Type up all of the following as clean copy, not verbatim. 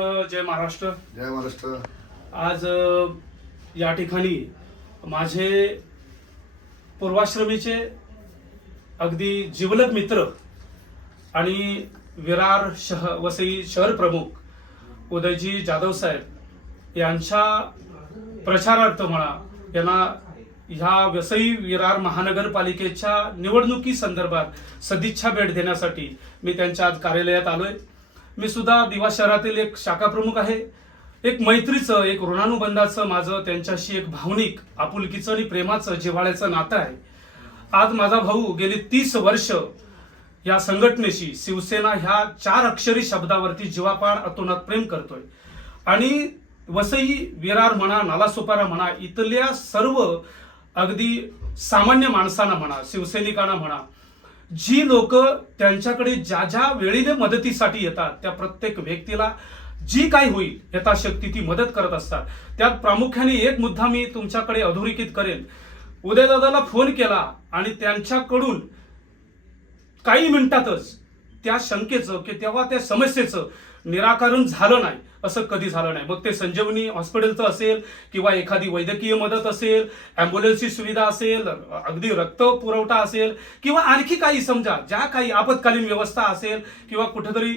जय महाराष्ट्र. जय महाराष्ट्र. आज या ठिकाणी माझे पूर्वाश्रमीचे अगदी जिवलग मित्र आणि विरार वसई शहर प्रमुख उदयजी जाधव साहेब यांच्या प्रचारार्थ म्हणा यांना ह्या वसई विरार महानगरपालिकेच्या निवडणुकी संदर्भात सदिच्छा भेट देण्यासाठी मी त्यांच्या आज कार्यालयात आलोय. मी सुद्धा दिवा शहरातील एक शाखा प्रमुख आहे. एक मैत्रीचं, एक ऋणानुबंधाचं माझं त्यांच्याशी एक भावनिक आपुलकीचं आणि प्रेमाचं जिव्हाळ्याचं नातं आहे. आज माझा भाऊ गेली 30 वर्ष या संघटनेशी, शिवसेना ह्या 4 अक्षरी शब्दावरती जीवापाड अतोनात प्रेम करतोय. आणि वसई विरार म्हणा, नालासोपारा म्हणा, इथल्या सर्व अगदी सामान्य माणसांना म्हणा, शिवसैनिकांना म्हणा, जी लोक त्यांच्याकडे ज्या ज्या वेळेने मदतीसाठी येतात त्या प्रत्येक व्यक्तीला जी काही होईल यथाशक्ती ती मदत करत असतात. त्यात प्रामुख्याने एक मुद्दा मी तुमच्याकडे अधोरेखित करेन. उदयदादाला फोन केला आणि त्यांच्याकडून काही मिनिटातच त्या शंकेचं की तेव्हा त्या समस्येचं निराकरण झालं नाही असं कधी झालं नाही. मग ते संजीवनी हॉस्पिटलचं असेल किंवा एखादी वैद्यकीय मदत असेल, ॲम्ब्युलन्सची सुविधा असेल, अगदी रक्त पुरवठा असेल किंवा आणखी काही समजा ज्या काही आपत्कालीन व्यवस्था असेल किंवा कुठेतरी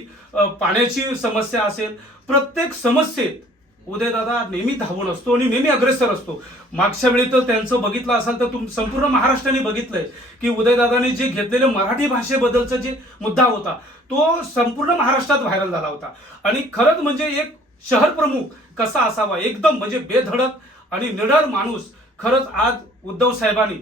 पाण्याची समस्या असेल, प्रत्येक समस्येत उदयदादा नेहमी धावून असतो आणि नेहमी अग्रेसर असतो. मागच्या वेळी तर त्यांचं बघितलं असाल तर संपूर्ण महाराष्ट्राने बघितलंय की उदयदादाने जे घेतलेलं मराठी भाषेबद्दलचा जे मुद्दा होता तो संपूर्ण महाराष्ट्रात व्हायरल झाला होता. आणि खरंच म्हणजे एक शहर प्रमुख कसा असावा, एकदम म्हणजे बेधडक आणि निडर माणूस. खरंच आज उद्धव साहेबांनी,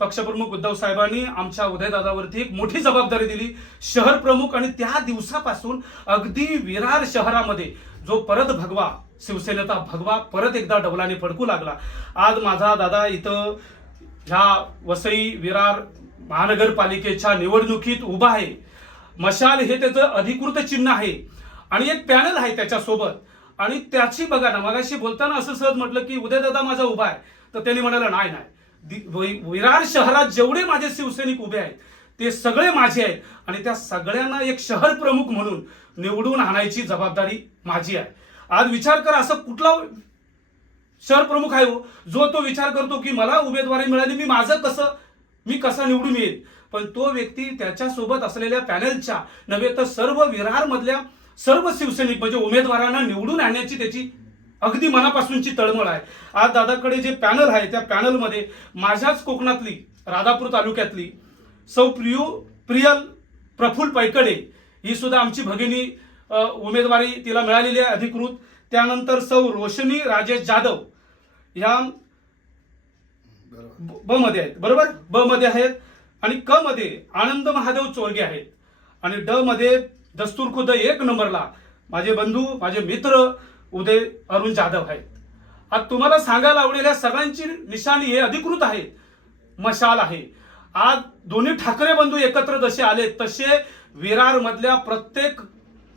पक्षप्रमुख उद्धव साहेबांनी आमच्या उदयदादावरती एक मोठी जबाबदारी दिली, शहर प्रमुख. आणि त्या दिवसापासून अगदी विरार शहरामध्ये जो परत भगवा, शिवसेनेचा भगवा परत एकदा डबलाने फडकू लागला. आज माझा दादा इथं ह्या वसई विरार महानगरपालिकेच्या निवडणुकीत उभा आहे. मशाल हे त्याचं अधिकृत चिन्ह आहे आणि एक पॅनल आहे त्याच्यासोबत. आणि त्याची बघा ना, मगाशी बोलताना असं सहज म्हटलं की उदयदादा माझा उभा आहे, तर त्यांनी म्हणाला नाही नाही, विरार शहरात जेवढे माझे शिवसैनिक उभे आहेत ते सगळे माझे आहेत आणि त्या सगळ्यांना एक शहर प्रमुख म्हणून निवडून आणायची जबाबदारी माझी आहे. आज विचार कर, असं कुठला शहर प्रमुख आहे हो जो तो विचार करतो की मला उमेदवारी मिळाली, मी कसा निवडून येईल. पण तो व्यक्ती त्याच्यासोबत असलेल्या पॅनलच्या नव्हे तर सर्व विरार मधल्या सर्व शिवसैनिक म्हणजे उमेदवारांना निवडून आणण्याची त्याची अगदी मनापासूनची तळमळ आहे. आज दादाकडे जे पॅनल आहे त्या पॅनलमध्ये माझ्याच कोकणातली, राधापूर तालुक्यातली सौ प्रियल प्रफुल्ल पैकडे ही सुद्धा आमची भगिनी उमेदवारी तिला मिळालेली आहे अधिकृत. त्यानंतर सौ रोशनी राजेश जाधव ह्या ब मध्ये आहेत, बरोबर, ब मध्ये आहेत. आणि क मध्ये आनंद महादेव चोरगे आहेत. आणि ड मध्ये दस्तूर खुद्द 1 नंबरला माझे बंधू, माझे मित्र उदय अरुण जाधव आहेत. आज तुम्हाला सांगायला आवडेल या सगळ्यांची निशाणी हे अधिकृत आहेत, मशाल आहे. आज दोन्ही ठाकरे बंधू एकत्र जसे आले तसे विरार मधल्या प्रत्येक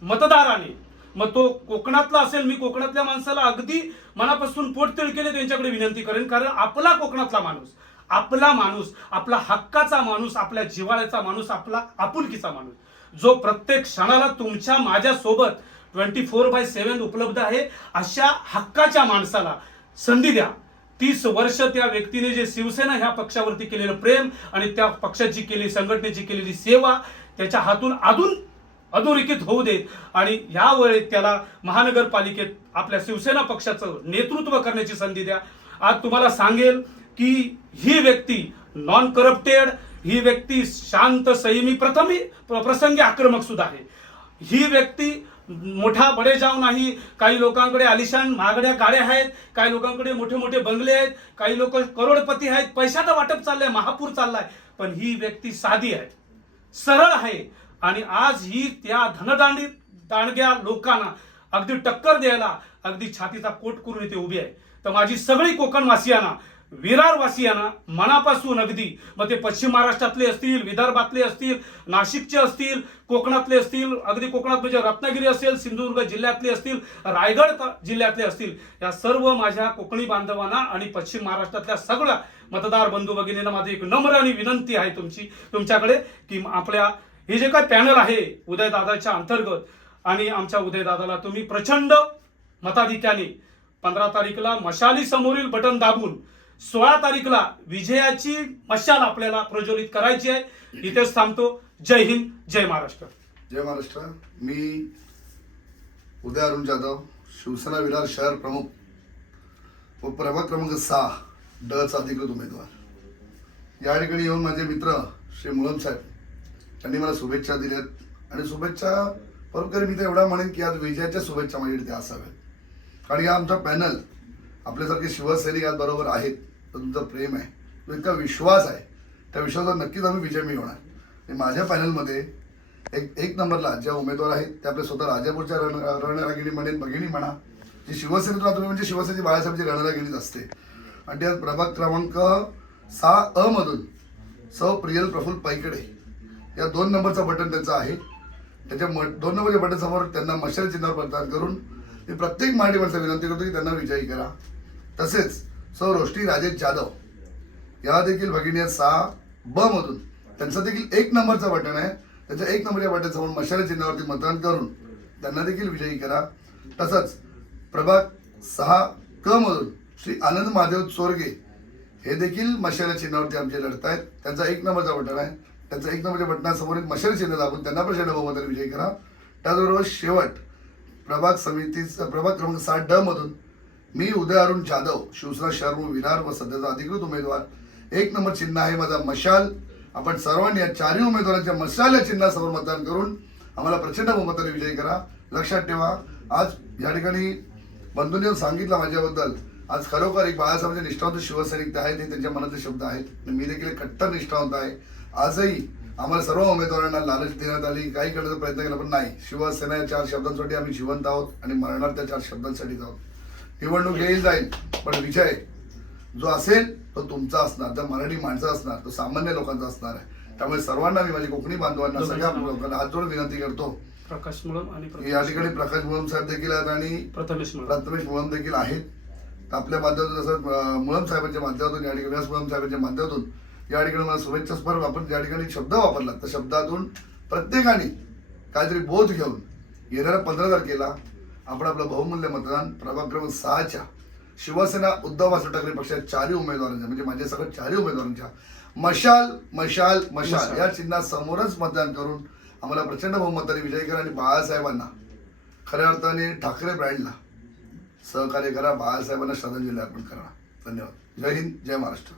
मतदाराने, मग तो कोकणातला असेल, मी कोकणातल्या माणसाला अगदी मनापासून पोटतिळकेने त्यांच्याकडे विनंती करेन, कारण आपला कोकणातला माणूस, आपला माणूस, आपला हक्काचा माणूस, आपल्या जिव्हाळ्याचा माणूस, आपला आपुलकीचा माणूस जो प्रत्येक क्षणाला तुमच्या माझ्या सोबत 24/7 उपलब्ध आहे, अशा हक्काच्या माणसाला संधी द्या. 30 वर्ष त्या व्यक्तीने जे शिवसेना ह्या पक्षावरती केलेलं प्रेम आणि त्या पक्षाची केलेली, संघटनेची केलेली सेवा त्याच्या हातून अधोरेखित होऊ देत. आणि यावेळी त्याला महानगरपालिकेत आपल्या शिवसेना पक्षाचं नेतृत्व करण्याची संधी द्या. आज तुम्हाला सांगेल की ही व्यक्ती नॉन करप्टेड, ही व्यक्ती शांत, संयमी, प्रसंगी आक्रमक सुद्धा आहे. ही व्यक्ती मोठा बडेजाव नाही. काही लोकांकडे आलिशान महागड्या गाड्या आहेत, काही लोकांकडे मोठे मोठे बंगले आहेत, काही लोक करोडपती आहेत, पैशाचं वाटप चाललंय, महापूर चाललाय. पण ही व्यक्ती साधी आहे, सरळ आहे. आणि आज ही त्या दांडग्या लोकांना अगदी टक्कर द्यायला अगदी छातीचा कोट करून इथे उभी आहे. तर माझी सगळी कोकणवासियांना, विरारवासियांना मनापासून अगदी, मग ते पश्चिम महाराष्ट्रातले असतील, विदर्भातले असतील, नाशिकचे असतील, कोकणातले असतील, अगदी कोकणात म्हणजे रत्नागिरी असेल, सिंधुदुर्ग जिल्ह्यातले असतील, रायगड जिल्ह्यातले असतील, या सर्व माझ्या कोकणी बांधवांना आणि पश्चिम महाराष्ट्रातल्या सगळ्या मतदार बंधू भगिनींना माझी एक नम्र आणि विनंती आहे तुमच्याकडे की आपल्या हे जे काय पॅनल आहे उदयदादाच्या अंतर्गत, आणि आमच्या उदयदादाला तुम्ही प्रचंड मताधिक्याने 15 तारीखला मशाली समोरील बटन दाबून 16 तारीखला विजयाची मशाल आपल्याला प्रज्वलित करायची आहे. इथेच थांबतो. जय हिंद, जय महाराष्ट्र. जय महाराष्ट्र. मी उदय अरुण जाधव, शिवसेना विरार शहर प्रमुख व प्रभाग क्रमांक 6 ड चा अधिकृत उमेदवार. या ठिकाणी येऊन माझे मित्र श्री मुळम साहेब यांनी मला शुभेच्छा दिल्यात आणि शुभेच्छा परोपकारी मी तर एवढा म्हणेन की आज विजयाच्या शुभेच्छा माझ्याकडे त्या असाव्यात. कारण या आमचा पॅनल आपल्यासारखे शिवसैनिक आज बरोबर आहेत. तर तुमचं प्रेम आहे, तो इतका विश्वास आहे, त्या विश्वासावर नक्कीच आम्ही विजय मिळवणार. आणि माझ्या पॅनलमध्ये एक नंबरला ज्या उमेदवार आहेत त्या आपल्या स्वतः राजापूरच्या रणरागिणी म्हणेन, भगिनी म्हणा, जी शिवसेनेतून तुम्ही म्हणजे शिवसेनेची बाळासाहेबची रणरागिणीच असते. आणि त्या प्रभाग क्रमांक 6 अ मधून सौ प्रियल प्रफुल्ल पैकडे या 2 नंबरचा बटन त्यांचा आहे. त्याच्या 2 नंबरच्या बटन समोर त्यांना मशाल चिन्हावर मतदान करून मी प्रत्येक मराठी माणसाला विनंती करतो की त्यांना विजयी करा. तसेच सौ रोष्टी राजेश जाधव या देखील भगिनी 6 ब मधून त्यांचा देखील 1 नंबरचा बटन आहे. त्याच्या 1 नंबरच्या बटन समोर मशाल चिन्हावरती मतदान करून त्यांना देखील विजयी करा. तसंच प्रभाग 6 क मधून श्री आनंद महादेव चोरगे हे देखील मशाल चिन्हावरती आमचे लढत आहेत. त्यांचा 1 नंबरचा बटन आहे. त्यांचा 1 नंबरच्या बटनासमोर मशाल चिन्ह दाबून त्यांना प्रचंड बहुमताने विजयी करा. त्याचबरोबर शेवट प्रभाग क्रमांक 7 ड मधून मी उदय अरुण जाधव, शिवसेना शहर विरार व सध्याचा अधिकृत उमेदवार. 1 नंबर चिन्ह आहे माझा मशाल. आपण सर्वांनी या 4ही उमेदवारांच्या मशाल या चिन्हासमोर मतदान करून आम्हाला प्रचंड बहुमताने विजयी करा. लक्षात ठेवा, आज या ठिकाणी बंधूंनी सांगितलं माझ्याबद्दल, आज खरोखर एक बाळासाहेबांचे निष्ठावंत शिवसैनिक आहेत, हे त्यांच्या मनातले शब्द आहेत. मी देखील एक कट्टर निष्ठावंत आहे. आजही आम्हाला सर्व उमेदवारांना लालच देण्यात आली, काही करण्याचा प्रयत्न केला, पण नाही. शिवसेना या 4 शब्दांसाठी आम्ही जिवंत आहोत आणि मरणार त्या 4 शब्दांसाठीच आहोत. निवडणूक येईल जाईल, पण विजय जो असेल तो तुमचा असणार, तर मराठी माणसं असणार, तो सामान्य लोकांचा असणार आहे. त्यामुळे सर्वांना मी माझी कोकणी बांधवांना सगळ्या लोकांना हात जोडून विनंती करतो. प्रकाश मुळम आणि या ठिकाणी प्रकाश मुळम साहेब देखील आहेत आणि प्रथमेश मुळम देखील आहेत. आपल्या माध्यमातून जसं मुळम साहेबांच्या माध्यमातून या ठिकाणी व्यास मुळम साहेबांच्या माध्यमातून या ठिकाणी मला शुभेच्छा स्पर्धा आपण ज्या ठिकाणी शब्द वापरला त्या शब्दातून प्रत्येकाने काहीतरी बोध घेऊन येणाऱ्या 15 तारखेला आपण आपलं बहुमूल्य मतदान प्रभाग क्रमांक 6च्या शिवसेना उद्धव बाळासाहेब ठाकरे पक्षाच्या 4ही उमेदवारांच्या म्हणजे माझ्या सगळ्या 4ही उमेदवारांच्या मशाल मशाल मशाल या चिन्हासमोरच मतदान करून आम्हाला प्रचंड बहुमताने विजयी करा आणि बाळासाहेबांना खऱ्या अर्थाने ठाकरे ब्रँडला सहकार्य करा. बाळासाहेबांना श्रद्धांजली अर्पण करा. धन्यवाद. जय हिंद, जय महाराष्ट्र.